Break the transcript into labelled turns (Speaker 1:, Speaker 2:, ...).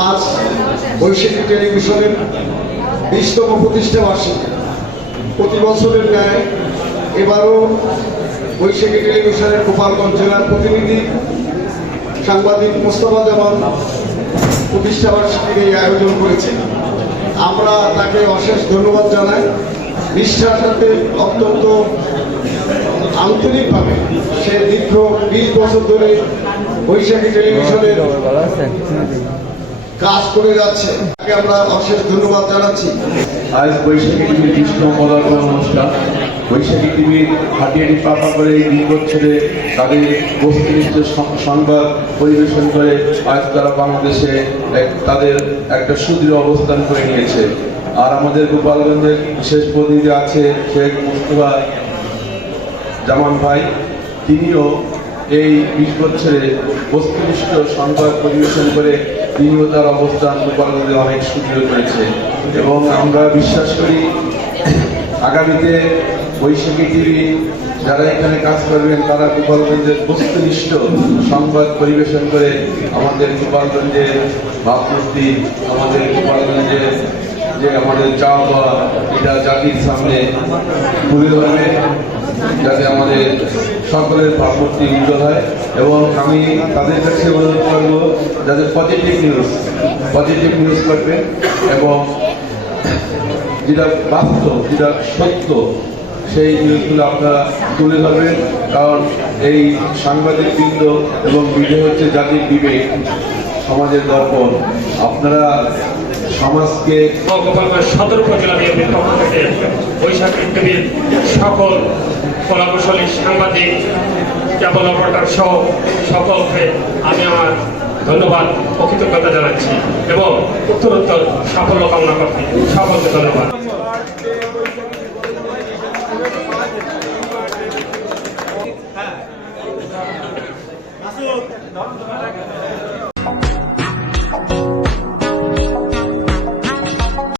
Speaker 1: আজ বৈশাখী টেলিভিশনের বিশতম প্রতিষ্ঠা বার্ষিকী। প্রতি বছরের ন্যায় এবারও বৈশাখী টেলিভিশনের গোপালগঞ্জ জেলার প্রতিনিধি সাংবাদিক মোস্তফা জামান প্রতিষ্ঠা বার্ষিকীর এই আয়োজন করেছেন। আমরা তাকে অশেষ ধন্যবাদ জানাই। নিষ্ঠার সাথে অত্যন্ত আন্তরিকভাবে সে দীর্ঘ বিশ বছর ধরে বৈশাখী টেলিভিশনের কাজ করে যাচ্ছে। তাকে আমরা অশেষ ধন্যবাদ জানাচ্ছি।
Speaker 2: আজ বৈশাখী টিভির কৃষ্ণ পদার্পণ অনুষ্ঠান। বৈশাখী টিভির হাটিয়াটি পাকা করে এই দুই বছরে তাদের বস্তুনিষ্ঠ সংবাদ পরিবেশন করে আজ তারা বাংলাদেশে তাদের একটা সুদৃঢ় অবস্থান করে নিয়েছে। আর আমাদের গোপালগঞ্জের বিশেষ প্রতিনিধি আছে শেখ মুস্তফা জামান ভাই। তিনিও এই বিশ বছরে বস্তুনিষ্ঠ সংবাদ পরিবেশন করে তিনিও তার অবস্থান গোপালগঞ্জে অনেক সুদৃঢ় করেছে। এবং আমরা বিশ্বাস করি, আগামীতে বৈশাখী টিভি যারা এখানে কাজ করবেন, তারা গোপালগঞ্জের বস্তুনিষ্ঠ সংবাদ পরিবেশন করে আমাদের গোপালগঞ্জের ভাবমূর্তি আমাদের গোপালগঞ্জের যে আমাদের চাওয়া, এটা জাতির সামনে তুলে ধরবে, যাতে আমাদের সকলের ভাবমূর্তি উজ্জ্বল হয় এবং আমি তাদের কাছে অনুরোধ করব, যাদের পজিটিভ নিউজ পজিটিভ নিউজ করবেন এবং যেটা বাস্তব, যেটা সত্য, সেই নিউজগুলো আপনারা তুলে ধরবেন। কারণ এই সাংবাদিক বৃন্দ এবং বিজয় হচ্ছে জাতির বিবেক, সমাজের দর্পণ। আপনারা সমাজকে
Speaker 3: গোপালগঞ্জ সদর উপজেলা বিএনপির পক্ষ থেকে বৈশাখ টিভির সকল কলাকুশলী সাংবাদিক কেবল অপারেটর সহ সকলকে আমি আমার ধন্যবাদ ও কৃতজ্ঞতা জানাচ্ছি এবং উত্তরোত্তর সাফল্য কামনা করছি। সকলকে ধন্যবাদ।
Speaker 4: মাসুদ